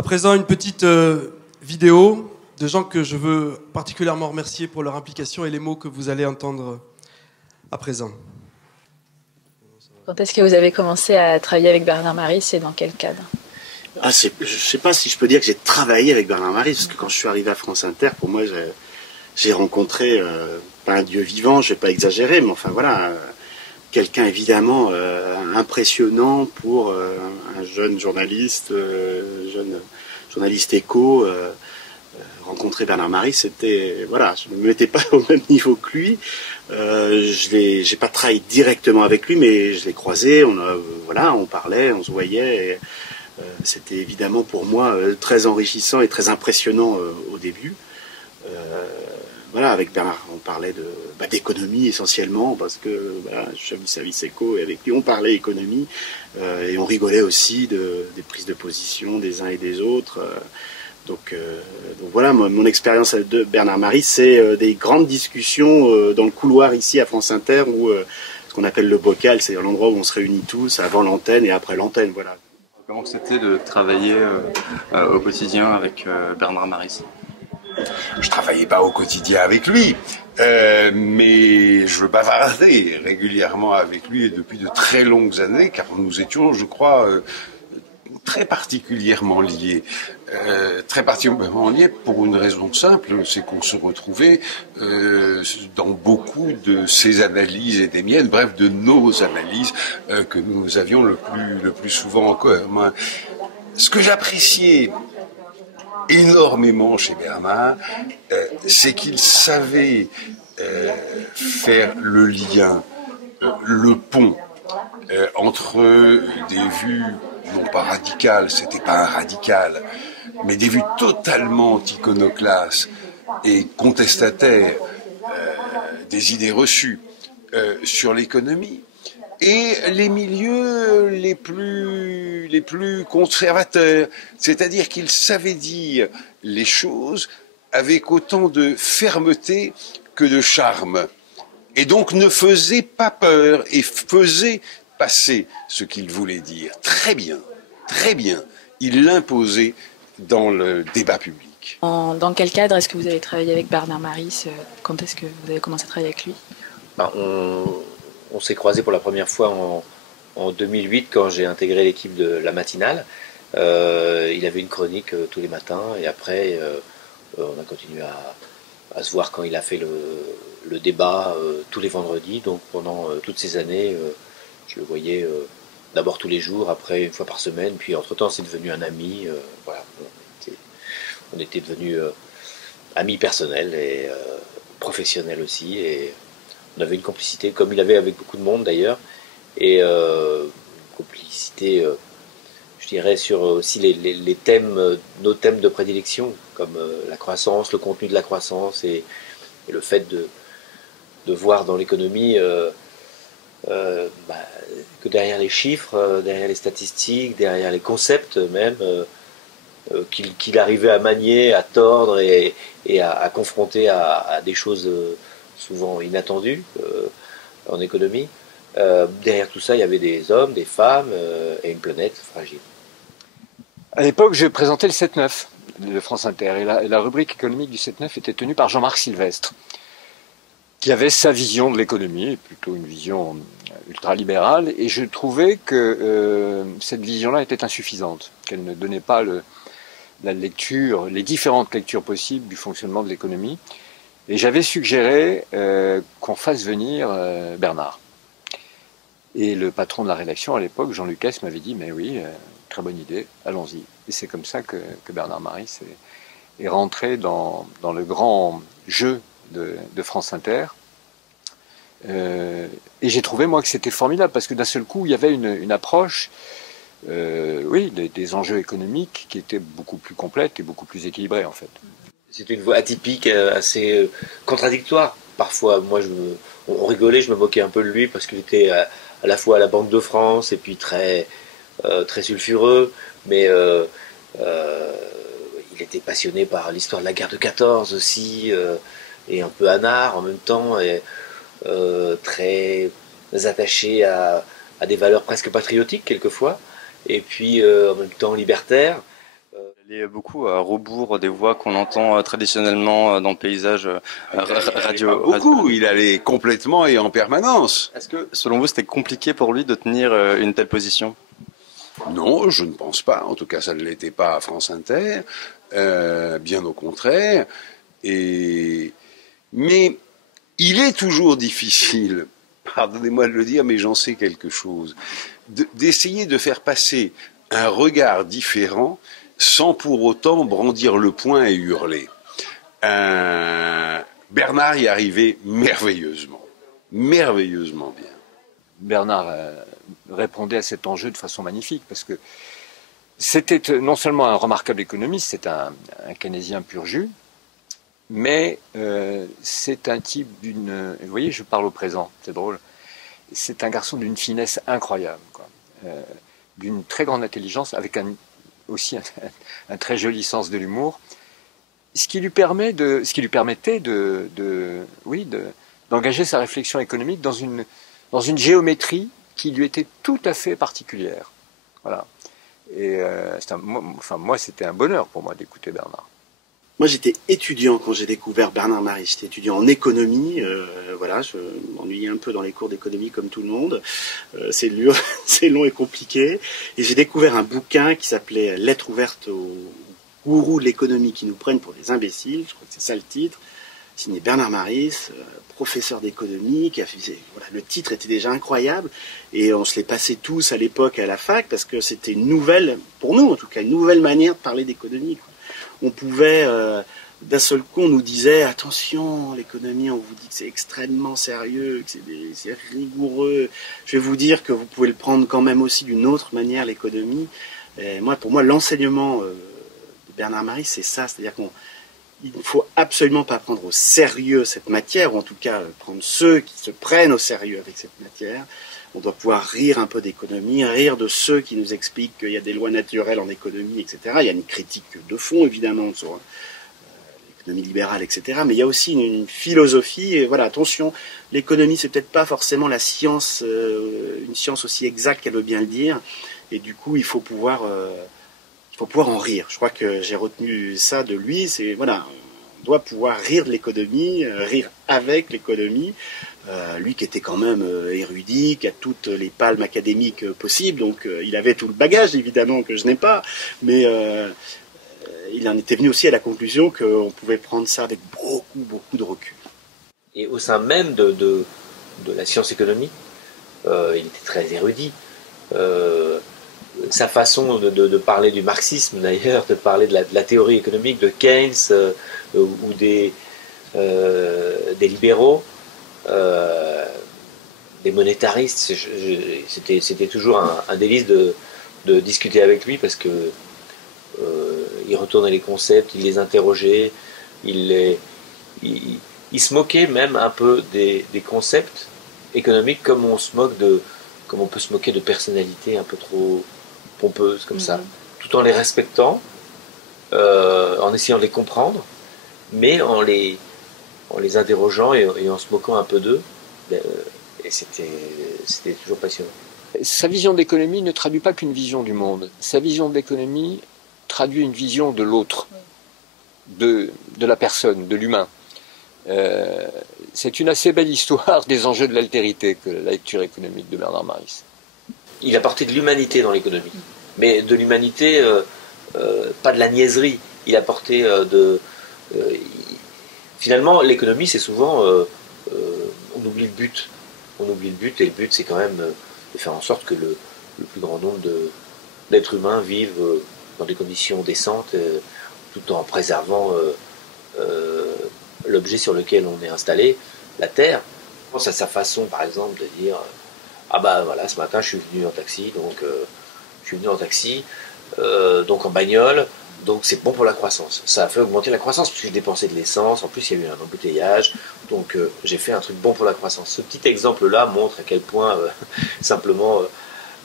À présent, une petite vidéo de gens que je veux particulièrement remercier pour leur implication et les mots que vous allez entendre à présent. Quand est-ce que vous avez commencé à travailler avec Bernard Maris et dans quel cadre? Je ne sais pas si je peux dire que j'ai travaillé avec Bernard Maris, parce que quand je suis arrivé à France Inter, pour moi, j'ai rencontré, pas un dieu vivant, je ne vais pas exagérer, mais enfin voilà, quelqu'un évidemment impressionnant pour un jeune journaliste, éco. Rencontrer Bernard Maris, c'était, voilà, je ne me mettais pas au même niveau que lui. J'ai pas travaillé directement avec lui, mais je l'ai croisé, on parlait, on se voyait. C'était évidemment pour moi très enrichissant et très impressionnant au début. Voilà, avec Bernard, on parlait d'économie essentiellement, parce que je suis chef du service éco, et avec lui on parlait économie, et on rigolait aussi des prises de position des uns et des autres. Donc voilà, mon expérience de Bernard Maris, c'est des grandes discussions dans le couloir ici à France Inter, où ce qu'on appelle le bocal, c'est l'endroit où on se réunit tous avant l'antenne et après l'antenne, voilà. Comment c'était de travailler au quotidien avec Bernard Maris? Je travaillais pas au quotidien avec lui, mais je bavardais régulièrement avec lui et depuis de très longues années, car nous étions, je crois, très particulièrement liés. Très particulièrement liés pour une raison simple, c'est qu'on se retrouvait dans beaucoup de ses analyses et des miennes, bref, de nos analyses que nous avions le plus souvent en commun. Ce que j'appréciais énormément chez Bernard, c'est qu'il savait faire le lien, le pont entre des vues non pas radicales, c'était pas un radical, mais des vues totalement iconoclastes et contestataires des idées reçues sur l'économie, et les milieux les plus conservateurs, c'est-à-dire qu'il savait dire les choses avec autant de fermeté que de charme, et donc ne faisait pas peur et faisait passer ce qu'il voulait dire. Très bien, il l'imposait dans le débat public. Dans quel cadre est-ce que vous avez travaillé avec Bernard Maris? Quand est-ce que vous avez commencé à travailler avec lui? On s'est croisés pour la première fois en 2008 quand j'ai intégré l'équipe de la matinale. Il avait une chronique tous les matins, et après on a continué à se voir quand il a fait le débat tous les vendredis. Donc pendant toutes ces années, je le voyais d'abord tous les jours, après une fois par semaine, puis entre-temps c'est devenu un ami. Voilà, on était devenus amis personnels et professionnels aussi, et on avait une complicité, comme il avait avec beaucoup de monde d'ailleurs, et une complicité, je dirais, sur aussi les thèmes, nos thèmes de prédilection, comme la croissance, le contenu de la croissance, et le fait de voir dans l'économie que derrière les chiffres, derrière les statistiques, derrière les concepts même, qu'il arrivait à manier, à tordre et à confronter à des choses souvent inattendues en économie. Derrière tout ça, il y avait des hommes, des femmes et une planète fragile. À l'époque, je présentais le 7-9 de France Inter, et la rubrique économique du 7-9 était tenue par Jean-Marc Sylvestre, qui avait sa vision de l'économie, plutôt une vision ultralibérale, et je trouvais que cette vision-là était insuffisante, qu'elle ne donnait pas la lecture, les différentes lectures possibles du fonctionnement de l'économie. Et j'avais suggéré qu'on fasse venir Bernard. Et le patron de la rédaction à l'époque, Jean Lucas, m'avait dit « Mais oui, très bonne idée, allons-y ». Et c'est comme ça que Bernard Maris est rentré dans le grand jeu de France Inter. Et j'ai trouvé, moi, que c'était formidable, parce que d'un seul coup, il y avait une approche, des enjeux économiques qui était beaucoup plus complète et beaucoup plus équilibrée, en fait. C'est une voix atypique, assez contradictoire. Parfois, moi, on rigolait, je me moquais un peu de lui, parce qu'il était à la fois à la Banque de France, et puis très sulfureux, mais il était passionné par l'histoire de la guerre de 14 aussi, et un peu anard en même temps, et très attaché à des valeurs presque patriotiques quelquefois, et puis en même temps libertaire. Il est beaucoup à rebours des voix qu'on entend traditionnellement dans le paysage radio. Pas beaucoup, il allait complètement et en permanence. Est-ce que, selon vous, c'était compliqué pour lui de tenir une telle position? Non, je ne pense pas. En tout cas, ça ne l'était pas à France Inter. Bien au contraire. Mais il est toujours difficile, pardonnez-moi de le dire, mais j'en sais quelque chose, d'essayer de faire passer un regard différent sans pour autant brandir le poing et hurler. Bernard y arrivait merveilleusement bien. Bernard répondait à cet enjeu de façon magnifique, parce que c'était non seulement un remarquable économiste, c'est un keynésien pur jus, mais c'est un type d'une... Vous voyez, je parle au présent, c'est drôle. C'est un garçon d'une finesse incroyable, quoi. D'une très grande intelligence, avec aussi un très joli sens de l'humour, ce qui lui permettait d'engager sa réflexion économique dans une géométrie qui lui était tout à fait particulière. Voilà. Et moi, c'était un bonheur pour moi d'écouter Bernard. Moi, j'étais étudiant quand j'ai découvert Bernard Maris. J'étais étudiant en économie. Voilà, je m'ennuyais un peu dans les cours d'économie comme tout le monde. C'est dur, c'est long et compliqué. Et j'ai découvert un bouquin qui s'appelait Lettres ouvertes aux gourous de l'économie qui nous prennent pour des imbéciles. Je crois que c'est ça le titre. Signé Bernard Maris, professeur d'économie. Voilà, le titre était déjà incroyable. Et on se les passait tous à l'époque à la fac parce que c'était une nouvelle, pour nous en tout cas, une nouvelle manière de parler d'économie, quoi. On pouvait, d'un seul coup, on nous disait, attention, l'économie, on vous dit que c'est extrêmement sérieux, que c'est rigoureux. Je vais vous dire que vous pouvez le prendre quand même aussi d'une autre manière, l'économie. Pour moi, l'enseignement de Bernard Maris, c'est ça. C'est-à-dire qu'il ne faut absolument pas prendre au sérieux cette matière, ou en tout cas prendre ceux qui se prennent au sérieux avec cette matière. On doit pouvoir rire un peu d'économie, rire de ceux qui nous expliquent qu'il y a des lois naturelles en économie, etc. Il y a une critique de fond, évidemment, sur l'économie libérale, etc. Mais il y a aussi une philosophie. Et voilà, attention, l'économie, c'est peut-être pas forcément la science, une science aussi exacte qu'elle veut bien le dire. Et du coup, il faut pouvoir en rire. Je crois que j'ai retenu ça de lui. C'est voilà, on doit pouvoir rire de l'économie, rire avec l'économie. Lui qui était quand même érudit, qui a toutes les palmes académiques possibles, donc il avait tout le bagage évidemment que je n'ai pas, mais il en était venu aussi à la conclusion qu'on pouvait prendre ça avec beaucoup de recul. Et au sein même de la science économique, il était très érudit. Sa façon de parler du marxisme d'ailleurs, de parler de la théorie économique de Keynes ou des libéraux, des monétaristes, c'était toujours un délice de discuter avec lui parce que il retournait les concepts, il les interrogeait, il se moquait même un peu des concepts économiques comme on peut se moquer de personnalités un peu trop pompeuses comme ça, tout en les respectant, en essayant de les comprendre, mais en les interrogeant et en se moquant un peu d'eux. Et c'était toujours passionnant. Sa vision d'économie ne traduit pas qu'une vision du monde. Sa vision d'économie traduit une vision de l'autre, de la personne, de l'humain. C'est une assez belle histoire des enjeux de l'altérité que la lecture économique de Bernard Maris. Il apportait de l'humanité dans l'économie, mais de l'humanité, pas de la niaiserie. Il apportait finalement, l'économie, c'est souvent... on oublie le but. On oublie le but, et le but, c'est quand même de faire en sorte que le plus grand nombre d'êtres humains vivent dans des conditions décentes, tout en préservant l'objet sur lequel on est installé, la Terre. Je pense à sa façon, par exemple, de dire « Ah bah voilà, ce matin, je suis venu en taxi, donc en bagnole, donc c'est bon pour la croissance. Ça a fait augmenter la croissance puisque j'ai dépensé de l'essence. En plus, il y a eu un embouteillage. Donc j'ai fait un truc bon pour la croissance. Ce petit exemple-là montre à quel point simplement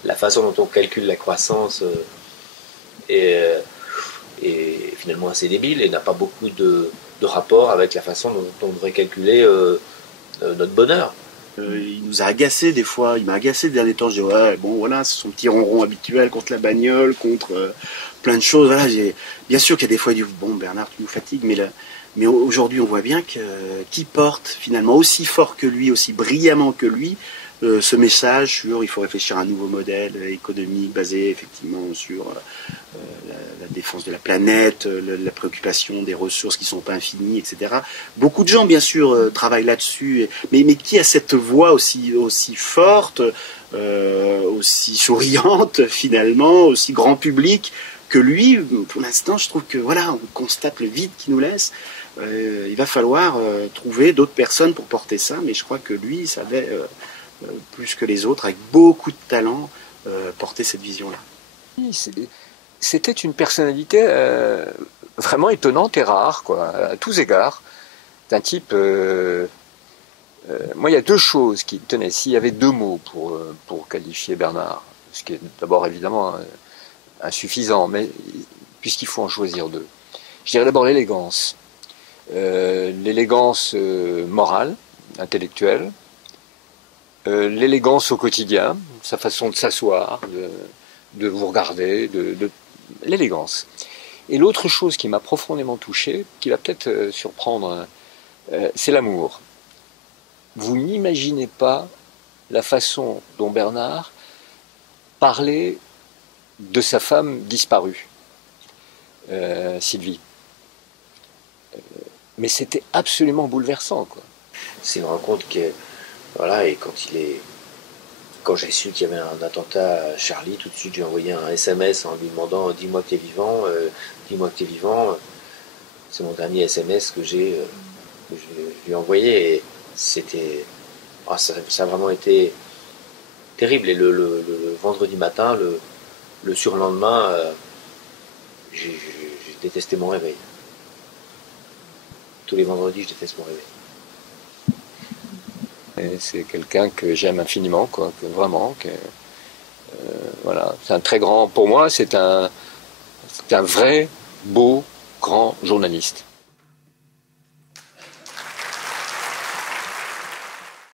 la façon dont on calcule la croissance est finalement assez débile et n'a pas beaucoup de rapport avec la façon dont on devrait calculer notre bonheur. Il nous a agacé des fois, il m'a agacé le dernier temps. Je dis ouais, bon voilà, c'est son petit ronron habituel contre la bagnole, contre plein de choses. Voilà, bien sûr qu'il y a des fois il dit bon Bernard, tu nous fatigues, mais aujourd'hui on voit bien que qui porte finalement aussi fort que lui, aussi brillamment que lui, ce message sur il faut réfléchir à un nouveau modèle économique basé effectivement sur la défense de la planète, la préoccupation des ressources qui ne sont pas infinies, etc. Beaucoup de gens, bien sûr, travaillent là-dessus, mais qui a cette voix aussi forte, aussi souriante, finalement, aussi grand public que lui? Pour l'instant, je trouve que, voilà, on constate le vide qu'il nous laisse. Il va falloir trouver d'autres personnes pour porter ça, mais je crois que lui, il savait, plus que les autres, avec beaucoup de talent, porter cette vision-là. C'était une personnalité vraiment étonnante et rare, quoi, à tous égards. C'est un type... moi, il y a deux choses qui tenaient. S'il y avait deux mots pour qualifier Bernard, ce qui est d'abord évidemment insuffisant, mais puisqu'il faut en choisir deux. Je dirais d'abord l'élégance. L'élégance morale, intellectuelle, l'élégance au quotidien, sa façon de s'asseoir, de vous regarder, l'élégance. Et l'autre chose qui m'a profondément touché, qui va peut-être surprendre, c'est l'amour. Vous n'imaginez pas la façon dont Bernard parlait de sa femme disparue, Sylvie. Mais c'était absolument bouleversant, quoi. C'est une rencontre qui est... Voilà, et quand j'ai su qu'il y avait un attentat à Charlie, tout de suite j'ai envoyé un SMS en lui demandant « Dis-moi que t'es vivant, dis-moi que t'es vivant ». C'est mon dernier SMS que je lui ai envoyé, et c'était... ça a vraiment été terrible. Et le vendredi matin, le surlendemain, j'ai détesté mon réveil. Tous les vendredis, je déteste mon réveil. C'est quelqu'un que j'aime infiniment, quoi, que vraiment. Voilà, c'est un très grand. Pour moi, c'est un vrai, beau, grand journaliste.